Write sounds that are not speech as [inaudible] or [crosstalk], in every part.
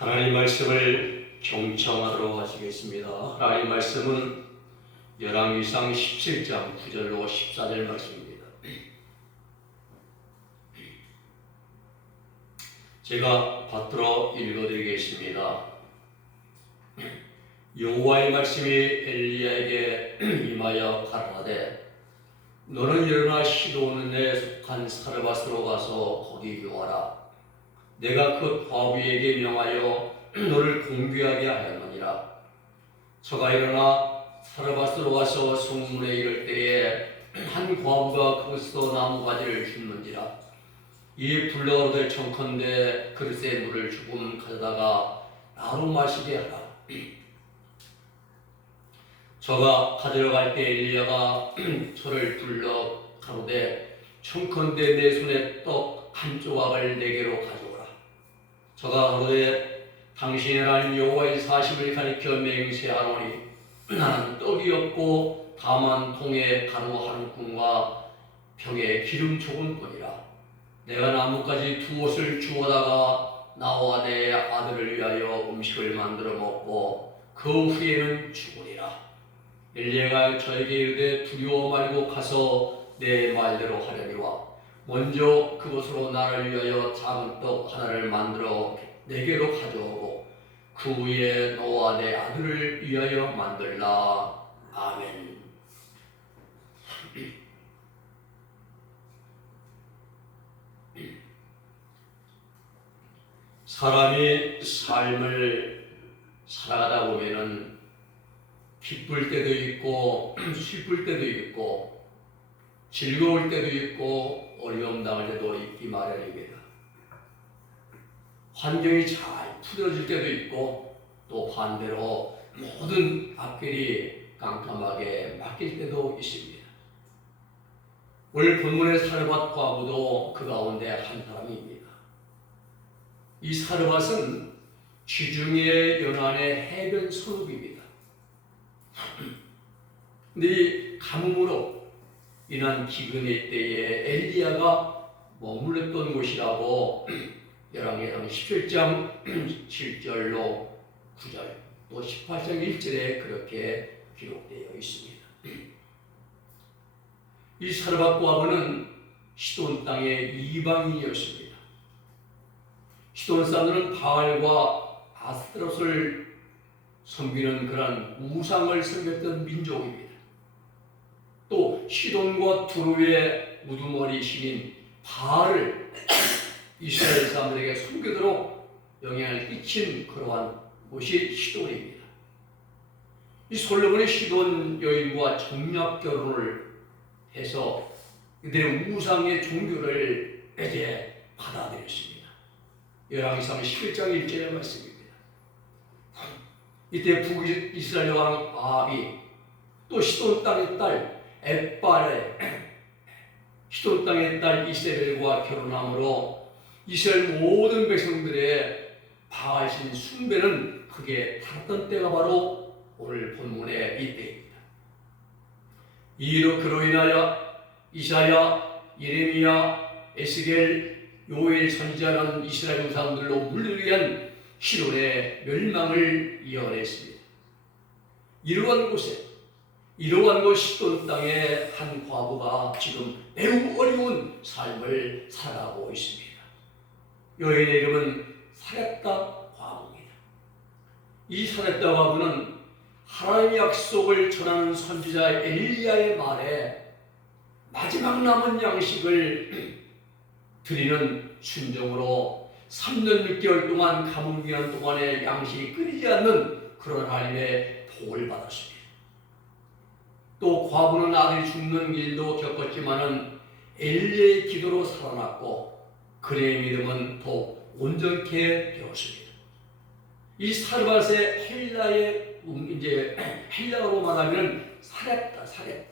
하나님 말씀을 경청하도록 하시겠습니다. 하나님 말씀은 열왕기상 17장 9절로 14절 말씀입니다. 제가 받들어 읽어드리겠습니다. 여호와의 말씀이 엘리야에게 임하여 가라사대 너는 일어나 시도온에 속한 사르밧으로 가서 거기 요하라 내가 그 과부에게 명하여 [clears throat] 너를 공개하게 하였느니라. 저가 일어나 사르밧으로 가서 성문에 이를 때에 [clears throat] 한 과부가 거기서 나무가지를 줍는지라. 이 불러오를 청컨대 그릇에 물을 조금 가져다가 나로 마시게 하라. [clears throat] 저가 가지러 갈 때 엘리야가 저를 불러 가로되 청컨대 내 손에 떡 한 조각을 내게로 가져오라. 저가 가로되 당신이란 여호와의 사심을 가리켜 맹세하노니 나는 떡이 없고 다만 통에 가루 한 꿈과 병에 기름 조금뿐이라. 내가 나뭇가지 두 옷을 주워다가 나와 내 아들을 위하여 음식을 만들어 먹고 그 후에는 죽으리라. 엘리야가 저에게 이르되 두려워 말고 가서 내 말대로 하려니와 먼저 그것으로 나를 위하여 작은 떡 하나를 만들어 내게로 가져오고 그 후에 너와 내 아들을 위하여 만들라 아멘. 사람이 삶을 살아가다 보면은 기쁠 때도 있고 [clears throat] 슬플 때도 있고 즐거울 때도 있고 어려움 당할 때도 있기 마련입니다. 환경이 잘 풀어질 때도 있고 또 반대로 모든 앞길이 깜깜하게 막힐 때도 있습니다. 오늘 본문의 사르밧 과부도 그 가운데 한 사람입니다. 이 사르밧은 지중해 연안의 해변 선읍입니다. [clears throat] 근데 이 가뭄으로 인한 기근의 때에 엘리야가 머물렀던 곳이라고 [clears throat] 열왕기상 17장 7절로 9절 또 18장 1절에 그렇게 기록되어 있습니다. [clears throat] 이 사르밧 과부는 시돈 땅의 이방인이었습니다. 시돈 사람들은 바알과 아스트롯을 섬기는 그런 우상을 섬겼던 민족입니다. 또 시돈과 두루의 우두머리 신인 바알을 이스라엘 사람들에게 섬기도록 영향을 끼친 그러한 곳이 시돈입니다. 이 솔로몬이 시돈 여인과 정략 결혼을 해서 그들의 우상의 종교를 이제 받아들였습니다. 열왕기상 11장 1절의 말씀입니다. 이때 북이스라엘 왕 아합이 또 시돈 땅의 딸 에빠레 시돈 땅의 딸 이세벨과 결혼함으로 이스라엘 모든 백성들의 바하신 숭배는 크게 탔던 때가 바로 오늘 본문의 이때입니다. 이로 그로 인하여 이사야, 예레미야, 에스겔, 요엘 선지자는 이스라엘 우상들로 물들게 한 시론의 멸망을 이어냈습니다. 이러한 곳에 이러한 곳 시돈 땅의 한 과부가 지금 매우 어려운 삶을 살아가고 있습니다. 여인의 이름은 사렙다 과부입니다. 이 사렙다 과부는 하나님의 약속을 전하는 선지자 엘리야의 말에 마지막 남은 양식을 [clears throat] 드리는 순종으로 3년 6개월 동안 가뭄 기간 동안에 양식이 끊이지 않는 그런 하나님의 복을 받았습니다. 또 과부는 아들이 죽는 일도 겪었지만은 엘리의 기도로 살아났고 그의 믿음은 더욱 온전케 되었습니다. 이 사르밧의 헬라의 음, 이제 [clears throat] 헬라어로 말하면 살았다 살았다.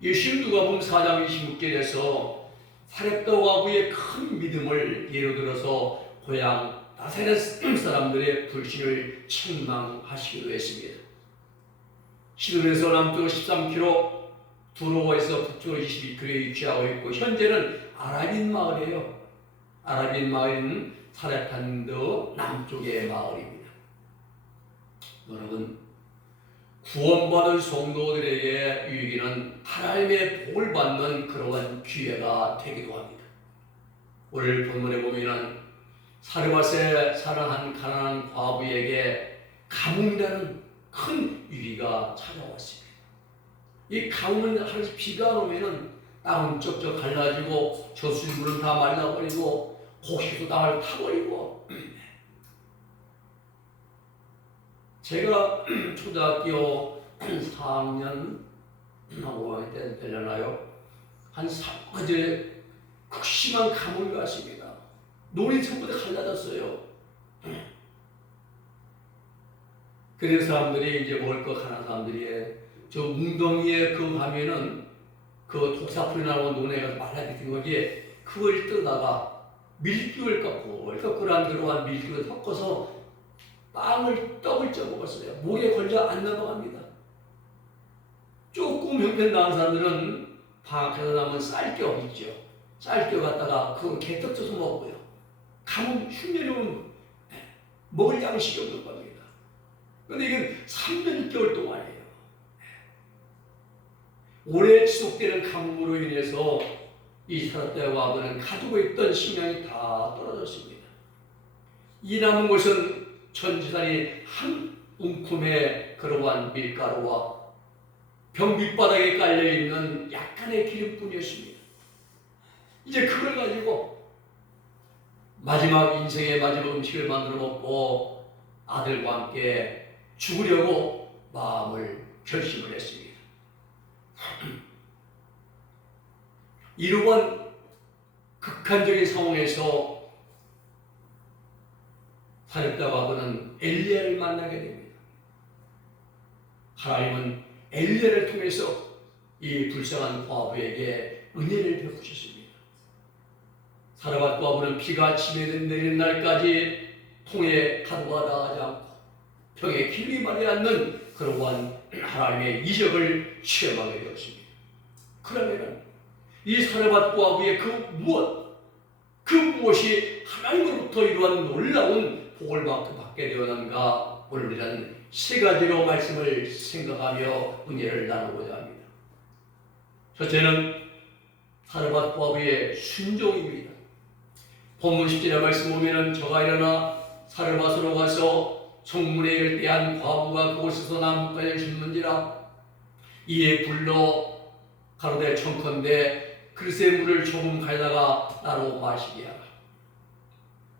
이 신두가복음 4장 26절에서 사렙다 과부의 큰 믿음을 예로 들어서 고향 나사렛 [clears throat] 사람들의 불신을 책망하시기도 했습니다. 시돈에서 남쪽으로 13km, 두로에서 북쪽으로 22km에 위치하고 있고 현재는 아랍인 마을이에요. 아랍인 마을은 사레탄드 남쪽의 마을입니다. 여러분 구원받은 성도들에게 유익이는 하나님의 복을 받는 그러한 기회가 되기도 합니다. 오늘 본문에 보면은 사르밧에 사랑한 가난한 과부에게 가뭄이라는 큰 위기가 찾아왔습니다. 이 가뭄은 하루씩 비가 오면은 땅은 쩍쩍 갈라지고 저수지물은 다 말라버리고 곡식도 땅을 타버리고 [clears throat] 제가 [clears throat] 초등학교 4학년 5학년 때 되려나요? 한 3까지 극심한 가뭄이 왔습니다. 논이 전부 다 갈라졌어요. [clears throat] 그래서 사람들이 이제 먹을 거 가난 사람들이 저 웅덩이에 그 가면은 그 독사풀이 나오는 논에 가서 말라비킨 거기에 그걸 뜨다가 밀가루를 깎고 밀가루란 그러한 밀가루를 섞어서 빵을 떡을 쪄 먹었어요. 목에 걸려 안 넘어갑니다. 조금 형편 나은 사람들은 방학해서 남은 쌀겨 있죠. 쌀겨 갖다가 그거 개떡 쪄서 먹고요. 가뭄 흉년이 오면 먹을 양식이 없는 겁니다. 근데 이건 3년 6개월 동안이에요. 오래 지속되는 가뭄으로 인해서 이 사람들과 아버는 가지고 있던 식량이 다 떨어졌습니다. 이 남은 것은 전지산이 한 움큼의 그러한 밀가루와 병 밑바닥에 깔려 있는 약간의 기름뿐이었습니다. 이제 그걸 가지고 마지막 인생의 마지막 음식을 만들어 먹고 아들과 함께 죽으려고 마음을 결심을 했습니다. [clears throat] 이러한 극한적인 상황에서 사렙다 바보는 엘리야를 만나게 됩니다. 하나님은 엘리야를 통해서 이 불쌍한 과부에게 은혜를 베푸셨습니다. 사라밧 과부는 비가 지면 내리는 날까지 통에 가두가 나가지 않고 병에 마지 않는 그러한 하나님의 이적을 체험하게 되었습니다. 그러면은 이 사르밧 과부의 그 무엇, 그 무엇이 하나님으로부터 이러한 놀라운 복을 받게 되었는가 오늘 우리는 세 가지로 말씀을 생각하며 은혜를 나누고자 합니다. 첫째는 사르밧 과부의 순종입니다. 본문 10절의 말씀 보면은 저가 일어나 사르밧으로 가서 성문에 열대한 과부가 그곳에서 나무까지 죽는지라 이에 불러 가로대 청컨대 그릇에 물을 조금 가져다가 나로 마시게 하라.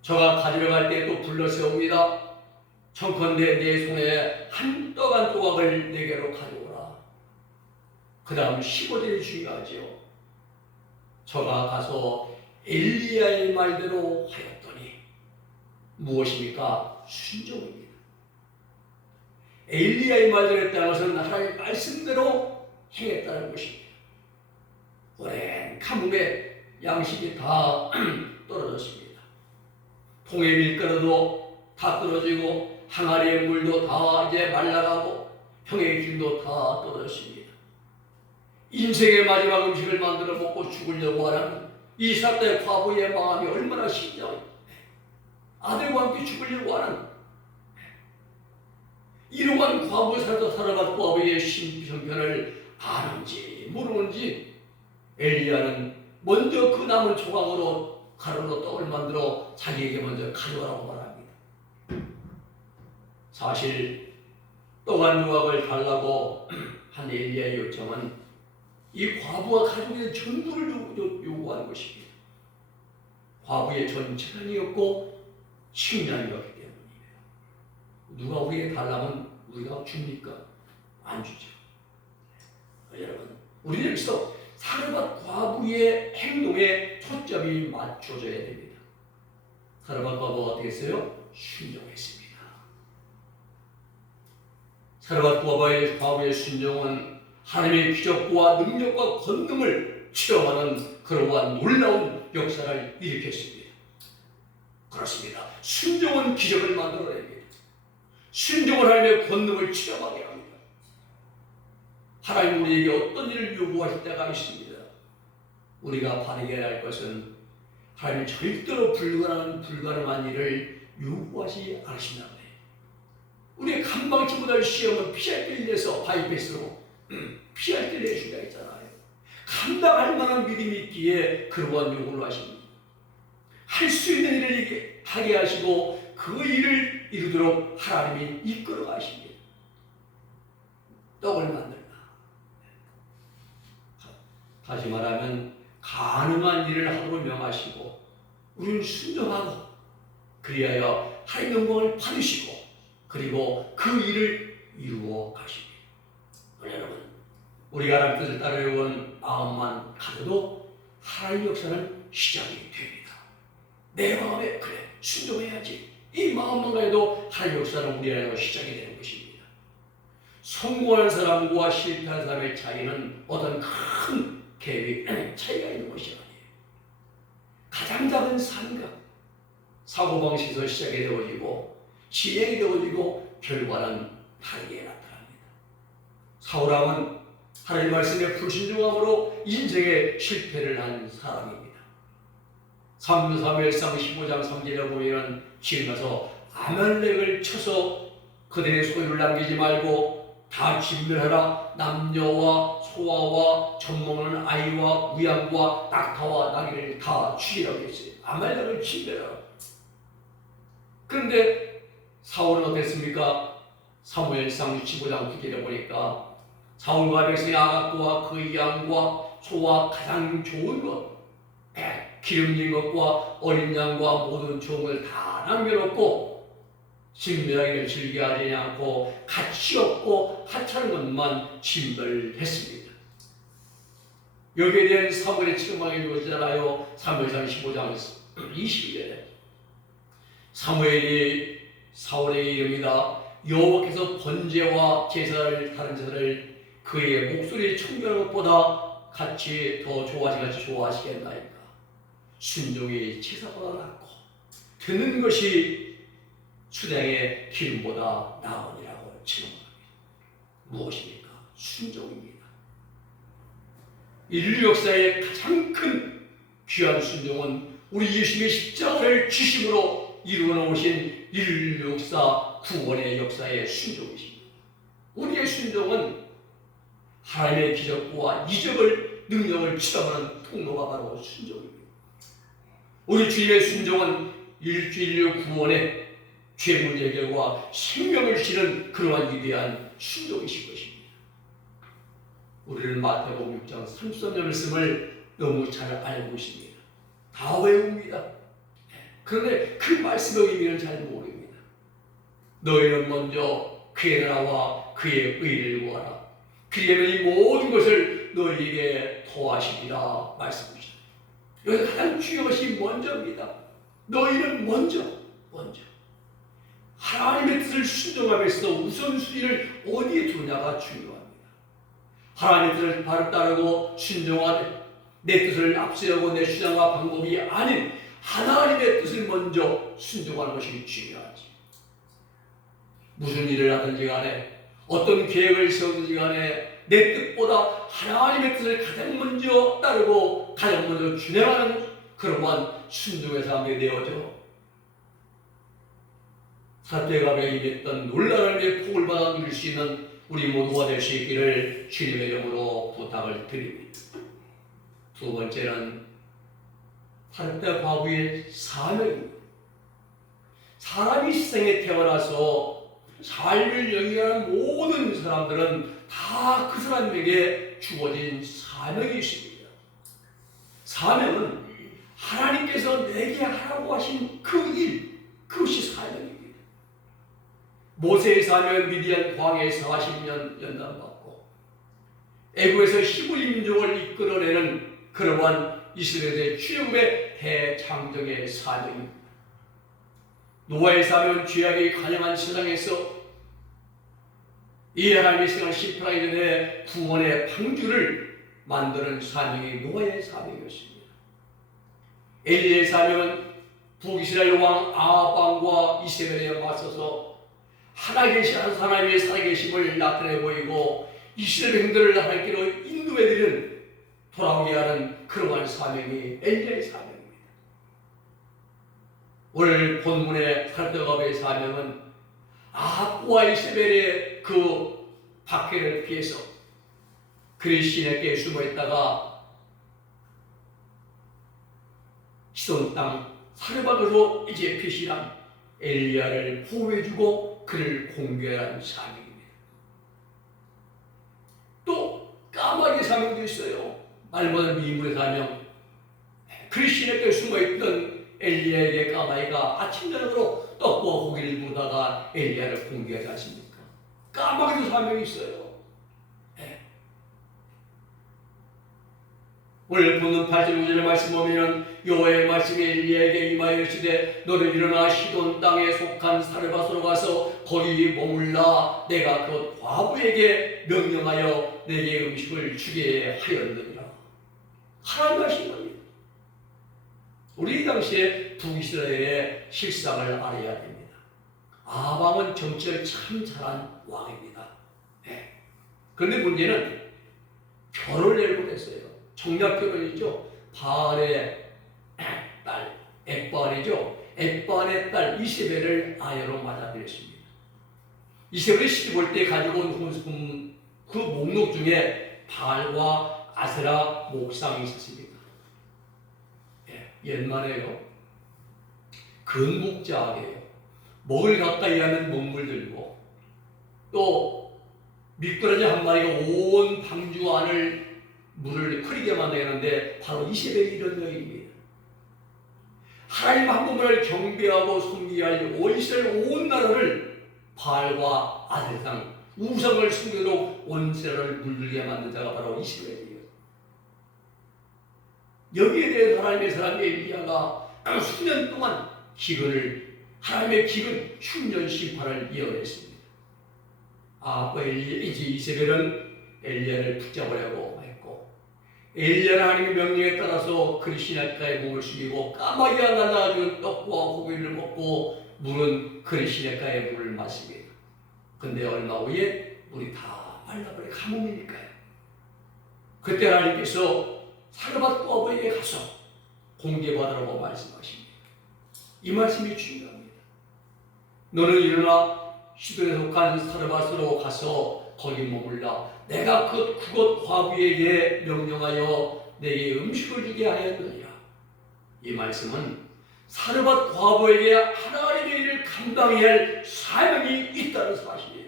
저가 가지러 갈 때 또 불러 세웁니다. 청컨대 내 손에 한 떡 한 조각을 내게로 가져오라. 그 다음 15절이 중요하지요. 저가 가서 엘리야의 말대로 하였더니 무엇입니까? 순종입니다. 엘리야의 했다는 것은 하나님의 말씀대로 행했다는 것입니다. 오랜 가뭄에 양식이 다 [clears throat] 떨어졌습니다. 통의 밀가루도 다 떨어지고 항아리의 물도 다 이제 말라가고 형의 길도 다 떨어졌습니다. 인생의 마지막 음식을 만들어 먹고 죽으려고 하는 이 사람들의 과부의 마음이 얼마나 심정 아들과 함께 죽으려고 하는 이러한 과부 살다 살아간 과부의 심형편을 아는지 모르는지 엘리야는 먼저 그 남은 조각으로 가루로 떡을 만들어 자기에게 먼저 가져가라고 말합니다. 사실 떡한 조각을 달라고 한 엘리야의 요청은 이 과부와 가족의 전부를 요구하는 것입니다. 과부의 전체가 아니었고 식량이었기 때문이에요. 누가 우리에게 달라면 우리가 줍니까? 안 주죠. 여러분, 우리는 여기서 사르밧 과부의 행동에 초점이 맞춰져야 됩니다. 사르밧 과부가 어떻게 했어요? 순종했습니다. 사르밧 과부의, 과부의 순종은 하나님의 기적과 능력과 권능을 체험하는 그러한 놀라운 역사를 일으켰습니다. 그렇습니다. 순종은 기적을 만들어냅니다. 순종은 하나님의 권능을 체험하게 합니다. 하나님 우리에게 어떤 일을 요구하실 때가 있습니다. 우리가 바르게 할 것은 하나님 절대로 불가능한 불가능한 일을 요구하지 않으신다고 해요. 우리의 감방치보다 시험은 피할 길 내서 바이패스로 피할 길 내주가 있잖아요. 감당할 만한 믿음이 있기에 그러한 요구를 하십니다. 할 수 있는 일을 하게 하시고 그 일을 이루도록 하나님이 이끌어 가십니다. 떡을 만들다. 다시 말하면 가능한 일을 하도록 명하시고 우리는 순종하고 그리하여 하나님 영광을 받으시고 그리고 그 일을 이루어 가십니다. 여러분 우리가 하나님 뜻을 따르려온 마음만 가져도 하나님 역사는 시작이 됩니다. 내 마음에 그래 순종해야지 이 마음만 가져도 하나님 역사는 우리 안에서 시작이 되는 것입니다. 성공한 사람과 실패한 사람의 차이는 어떤 큰 갭이 [clears throat] 차이가 있는 것이 아니에요. 가장 작은 산각 사고방식에서 시작이 되어지고 진행이 되어지고 결과는 다르게 나타납니다. 사울왕은 하나님 말씀에 불신중함으로 인생의 실패를 한 사람입니다. 3 3일상 15장 3절에 보면 지으면서 아말렉을 쳐서 그들의 소유를 남기지 말고 다 진멸하라 남녀와 소아와 젖먹는 아이와 무양과 낙타와 나귀를 다 죽이라고 했어요. 아말렉을 진멸하라. 그런데 사울은 어땠습니까? 사무엘상 65장 9절에 보니까 사울과 백성이 아각과 그 양과 소와 가장 좋은 것 예, 기름진 것과 어린 양과 모든 종을 다 남겨놓고 진멸하기를 즐겨 하지 않고 가치 없고 하찮은 것만 진멸했습니다. 여기에 대한 사무엘의 책망이 이루어지잖아요. 사무엘상 15장 20절에 사무엘이 사울에게 이릅니다. 여호와께서 번제와 제사를 다른 제사를 그의 목소리 청결한 것보다 같이 더 좋아하시겠나이까 순종이 제사보다 낫고 듣는 것이 수량의 기름보다 나으니라고 증언합니다. 무엇입니까? 순종입니다. 인류 역사의 가장 큰 귀한 순종은 우리 예수님의 십자가를 주심으로 이루어 놓으신 인류 역사 구원의 역사의 순종이십니다. 우리의 순종은 하나님의 기적과 이적을 능력을 체험하는 통로가 바로 순종입니다. 우리 주님의 순종은 일주일류 구원의 죄문 해결과 생명을 실은 그러한 위대한 순종이신 것입니다. 우리는 마태복음 6장 33절 말씀을 너무 잘 알고 있습니다. 다 외웁니다. 그런데 그 말씀의 의미는 잘 모릅니다. 너희는 먼저 그의 나라와 그의 의를 구하라. 그리하면 이 모든 것을 너희에게 도하시리라 말씀하셨 중요한 것이 먼저입니다. 너희는 먼저, 먼저. 하나님의 뜻을 순종하면서 우선순위를 어디에 두냐가 중요합니다. 하나님의 뜻을 바로 따르고 순종하되 내 뜻을 앞세우고 내 주장과 방법이 아닌 하나님의 뜻을 먼저 순종하는 것이 중요하지. 무슨 일을 하든지 간에 어떤 계획을 세우든지 간에 내 뜻보다 하나님의 뜻을 가장 먼저 따르고 가장 먼저 준행하는 그러한 순종의 삶이 되어져 사태감에 임했던 놀라움의 폭을 받아 누릴 수 있는 우리 모두가 될 수 있기를 주님의 이름으로 부탁을 드립니다. 두 번째는 사르타 과부의 사명입니다. 사람이 세상에 태어나서 삶을 영위하는 모든 사람들은 다 그 사람에게 주어진 사명이 있습니다. 사명은 하나님께서 내게 하라고 하신 그 일, 그것이 사명입니다. 모세의 사명은 미디안 광야에 40년 연단받고 애국에서 히브리 민족을 이끌어내는 그러한 이스라엘의 출애굽의 대창정의 사명입니다. 노아의 사명은 죄악이 가능한 세상에서 이 하나님의 세상 심판하기 전에 구원의 방주를 만드는 사명이 노아의 사명이었습니다. 엘리의 사명은 북이스라엘 왕 아합왕과 이스라엘에 맞서서 하나님의 하나님의 살아계심을 나타내 보이고 이스라엘 행들을 하나님께로 인도해드리는 돌아오게 하는 그러한 사명이 엘리의 사명입니다. 오늘 본문의 살펴가의 사명은 아합과 이세벨의 그 박해를 피해서 그리스인에게 숨어 있다가 시돈 땅 사르밧으로 이제 피신한 엘리야를 보호해주고 그를 공개한 사명입니다. 또 까마귀 사명도 있어요. 말보다 미물의 사명. 그리스인에게 숨어있던 엘리야에게 까마귀가 아침 저녁으로 떡과 고기를 무다가 엘리야를 공개하지 않습니까? 까마귀도 사명이 있어요. 예. 오늘 보는 8절 9절의 말씀 보면은 여호와의 말씀이 엘리야에게 임하여 이르시되 너는 일어나 시돈 땅에 속한 사르밧으로 가서 거기 머물라 내가 그 과부에게 명령하여 내게 음식을 주게 하였느니라 하나님 하신 겁니다 우리 이 당시에 북이스라엘의 실상을 알아야 됩니다 아방은 정치를 참 잘한 왕입니다 네. 그런데 문제는 결혼을 잘못했어요 정략 결혼이죠 바알의 딸 엑발이죠. 엑발의 딸 이세벨을 아내로 맞아들였습니다. 이세벨이 시집 올 때 가지고 온 혼수품 그 목록 중에 바알과 아세라 목상이 있었습니다. 예, 옛말에요. 근국자학이에요. 먹을 가까이 하면 먹물 들고 또 미꾸라지 한 마리가 온 방주 안을 물을 흐리게 만드는데 바로 이세벨이 이런 여인입니다. 하나님 한 분을 경배하고 섬기할 온 이스라엘 온 나라를 바알과 아들상 우상을 온 세라를 물들게 만든 자가 바로 이스라엘이에요. 여기에 대해 하나님의 사람 엘리야가 수년 동안 기근을 하나님의 기근 흉년 심판을 예언했습니다. 엘리 이제 이세벨은 엘리야를 붙잡으려고 했고 엘리야는 하나님의 명령에 따라서 그리시네가에 몸을 숙이고 까마귀가 날아가지고 떡과 고기를 먹고 물은 그리시네가의 물을 마십니다. 근데 얼마 후에 물이 다 말라버려 가뭄이니까요. 그때 하나님께서 사르밧 과부에게 가서 공개받으라고 말씀하십니다. 이 말씀이 중요합니다. 너는 일어나 시도에 속한 사르밧으로 가서 거기 머물라. 내가 그 그곳 과부에게 명령하여 내게 음식을 주게 하였느니라. 이 말씀은 사르밧 과부에게 하나님의 일을 감당해야 할 사명이 있다는 사실이에요.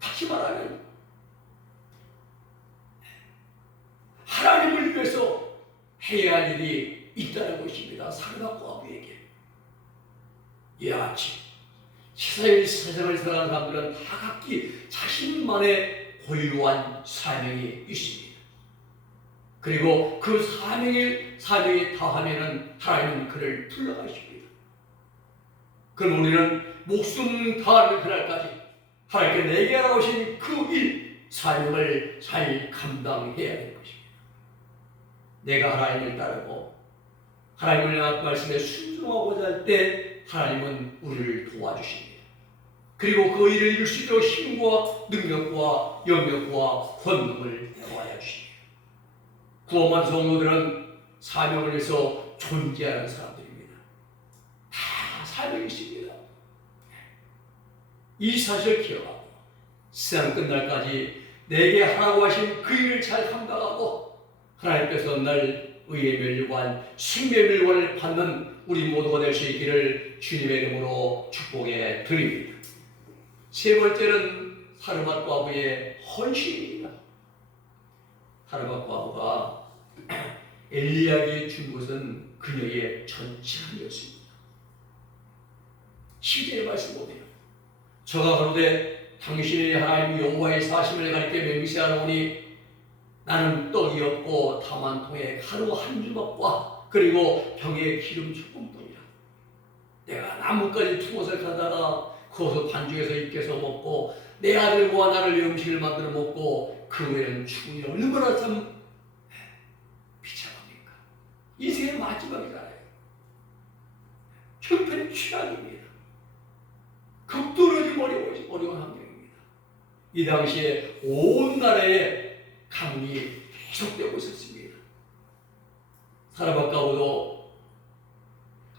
다시 말하면 하나님을 위해서 해야 할 일이 있다는 것입니다. 사르밧 과부에게. 이 아침 세상의 세상을 살아가는 사람들은 다 각기 자신만의 고유한 사명이 있습니다. 그리고 그 사명이 사명이 다하면은 하나님은 그를 불러가십니다. 그럼 우리는 목숨 다하는 그날까지 하나님께 내게 하신 그 일 사명을 잘 감당해야 될 것입니다. 내가 하나님을 따르고 하나님을 말씀에 순종하고자 할 때 하나님은 우리를 도와주십니다. 그리고 그 일을 이룰 수 있도록 힘과 능력과 영역과 권능을 더하여 주십니다. 구원한 성도들은 사명을 위해서 존재하는 사람들입니다. 다 사명이 있습니다. 이 사실을 기억하고 세상 끝날까지 내게 하라고 하신 그 일을 잘 감당하고 하나님께서 날 의의 멸류관, 생명의 멸류관을 받는 우리 모두가 될 수 있기를 주님의 이름으로 축복해 드립니다. 세 번째는 사르밧 과부의 헌신입니다. 사르밧 과부가 [clears throat] 엘리야에게 준 것은 그녀의 전체함이었습니다. 시제의 말씀 보면 저가 그러되 당신이 하나님 여호와의 사심을 가리켜 맹세하노니 나는 떡이 없고 다만 통에 하루 한 주먹과 그리고 병에 기름 조금뿐이라. 내가 나뭇가지 투옷을 가다가 거기서 반죽해서 입게서 먹고 내 아들과 나를 음식을 만들어 먹고 그 외에는 죽으니 얼마나 참 비참합니까? 인생의 마지막이잖아요. 형편이 최악입니다. 극도로 어려운, 어려운 환경입니다. 이 당시에 온 나라에 가뭄이 계속되고 있었습니다. 사라바가오도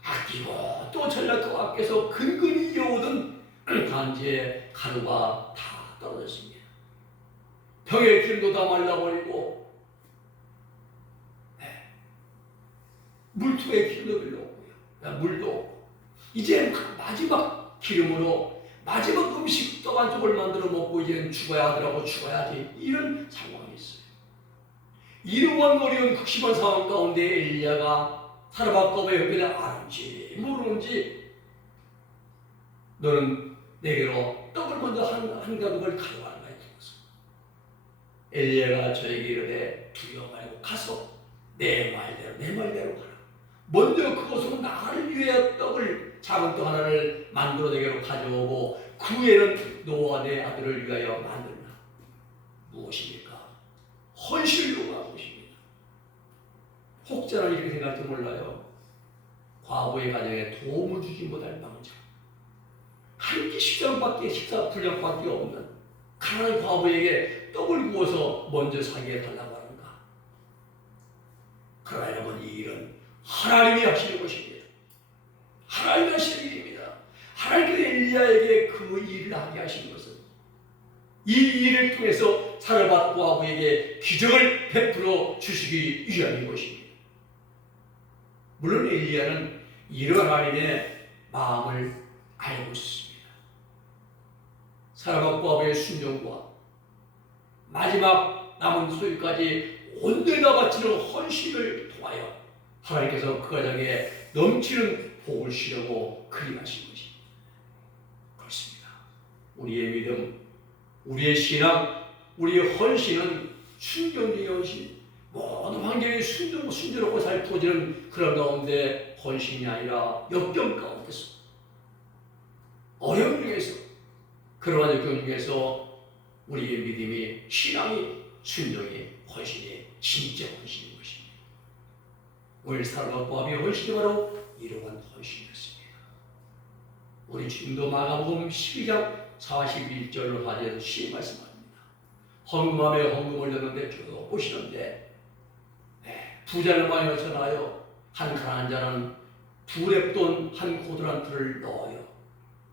아끼고 또 전략도 아껴서 근근히 이어오던 단지의 가루가 다 떨어졌습니다. 병의 기름도 다 말라버리고 네. 물통에 기름도 별로 없고요. 아, 물도 이제 마지막 기름으로 마지막 음식 떡 한 쪽을 만들어 먹고 이제는 죽어야 하더라고 죽어야지 이런 상황이 있어요. 이러한 어려운 극심한 상황 가운데 엘리야가 사르밧법의 옆에 아는지 모르는지 너는 내게로 떡을 먼저 한, 한 가득을 거야 들었어. 엘리야가 저에게 이르되 두려워 말고 가서 내 말대로 내 말대로 가라. 먼저 그것으로 나를 위해 떡을 작은 떡 하나를 만들어 내게로 가져오고 그 후에는 너와 내 아들을 위하여 만들라. 무엇입니까? 것입니다. 혹자는 이렇게 생각할지 몰라요. 과부의 가정에 도움을 주지 못할 망정. 한끼 식장밖에 식사 분량밖에 없는 가난한 과부에게 떡을 구워서 먼저 사게 해달라고 하는가. 그러나 여러분 이 일은 하나님이 하시는 것입니다. 하나님이 하시는 일입니다. 하나님께서 엘리야에게 그 일을 하게 하신 것은 이 일을 통해서 사르밧 과부에게 기적을 베풀어 주시기 위함인 것입니다. 물론 엘리야는 이런 하나님의 마음을 알고 있습니다. 사르밧 과부의 순종과 마지막 남은 소유까지 온데다 바치는 헌신을 통하여 하나님께서 그 가정에 넘치는 복을 주려고 그림하신 것입니다. 그렇습니다. 우리의 믿음, 우리의 신앙, 우리의 헌신은 순종의 헌신, 모든 환경에 순종, 순조롭고 잘 부어지는 그런 가운데 헌신이 아니라 역경 가운데서 어려움 중에서 그러한 역경 중에서 우리의 믿음이 신앙이 순종이 헌신이 진짜 헌신인 것입니다. 오늘 사랑과 보함의 헌신이 바로 이러한 헌신이었습니다. 우리 주님도 마가복음 12장 41절로 하에서 시 말씀합니다. 헌금함에 헌금을 넣는데 쭉 보시는데 네, 부자를 많이 넣잖아요. 한 가난한 자는 두 랩돈 한 고드란트를 넣어요.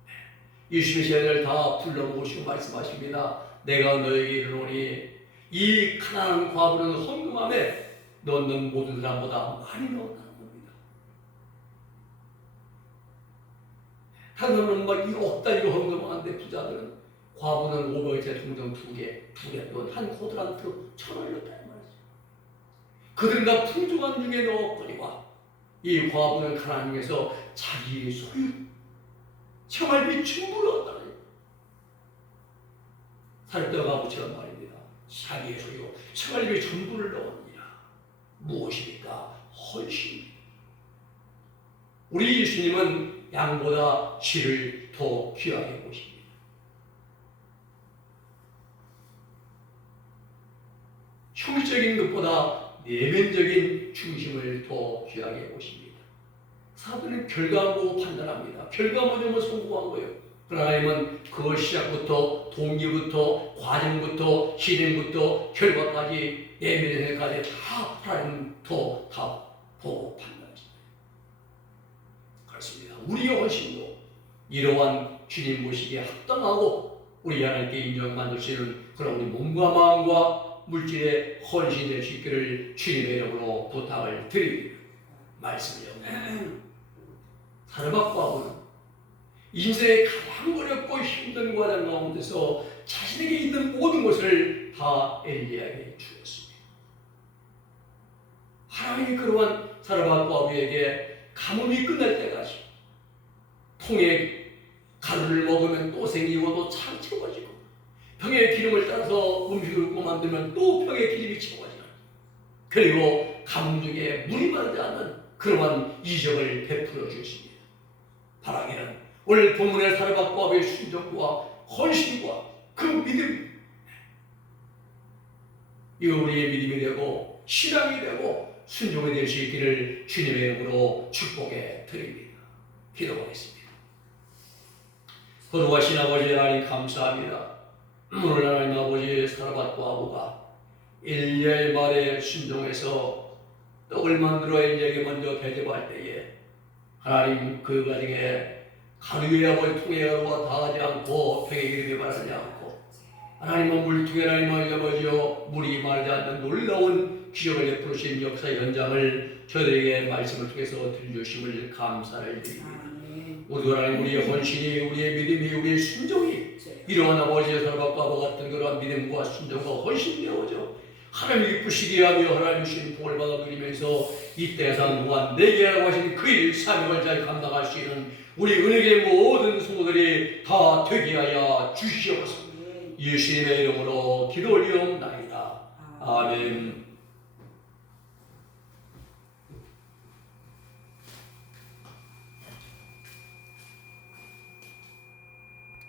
네, 예수님의 제자들 다 불러모시고 말씀하십니다. 내가 너에게 이르노니 이 가난한 과부는 헌금함에 넣는 모든 사람보다 많이 넣었다는 겁니다. 다른 사람은 막 1억 단위로 헌금하는데 부자들은 과부는 500째 통장 두 개, 두 개, 또한 코드란트 천 원을 넣었다는 말이죠. 그들은 다 풍족한 중에 넣었거니와 이 과부는 가난 중에서 자기의 소유, 생활비 넣었다는 거예요. 살뼈가 부처란 말입니다. 자기의 소유, 생활비 전부를 넣었느냐. 무엇입니까? 헌신입니다. 우리 예수님은 양보다 쥐를 더 귀하게 보십니다. 형적인 것보다 내면적인 중심을 더 귀하게 보십니다. 사람들은 결과 보고 판단합니다. 결과 먼저 성공한 거예요. 하나님은 그 시작부터 동기부터 과정부터 실행부터 결과까지 내면에까지 다 하나님 더다 보고 판단하십니다. 그렇습니다. 우리의 헌신도 이러한 주님 모시기에 합당하고 우리 하나님께 인정받을 수 있는 그런 우리 몸과 마음과 물질의 헌신될 수 있기를 주님의 이름으로 부탁을 드립니다. 말씀이요. [clears throat] 사르밧과부는 인생의 가장 어렵고 힘든 과정 가운데서 자신에게 있는 모든 것을 다 엘리야에게 주었습니다. 하나님이 그러한 사르밧과부에게 가뭄이 끝날 때까지 통에 가루를 먹으면 또 생기고 또차 채워지고 병의 기름을 따라서 음식을 굽고 만들면 또 병의 기름이 채워지고 그리고 가뭄 중에 물이 마르지 않는 그러한 이적을 베풀어 주십니다. 바라기는 오늘 본문의 사르밧과의 순종과 헌신과 그 믿음 이거 우리의 믿음이 되고 신앙이 되고 순종이 될 수 있기를 주님의 이름으로 축복해 드립니다. 기도하겠습니다. 거룩하신 아버지 하나님 감사합니다. 오늘 하나님 아버지 사르밧과 아부가 엘리야의 말에 순종해서 떡을 만들어 엘리야에게 먼저 대접할 때에 하나님 그 가정에 가루의 아버지 가루가 다하지 않고 병의 기름이 바르지 않고 하나님은 물통에 하나님의 아버지여 물이 마르지 않는 놀라운 기적을 베푸신 역사 현장을 저들에게 말씀을 통해서 들려주심을 감사를 드립니다. 모두 하나님 우리의 헌신이 우리의 믿음이 우리의 순종이 이러한 아버지의 사랑과 같은 그러한 믿음과 순종과 헌신되어져 하나님 기쁘시게 하며 하나님 주신 복을 받아 누리면서 이 대상 동안 내게라고 하신 그 일 사명을 잘 감당할 수 있는 우리 은혜의 모든 성도들이 다 되게 하여 주시옵소서. 예수님의 이름으로 기도 올리옵나이다. 아멘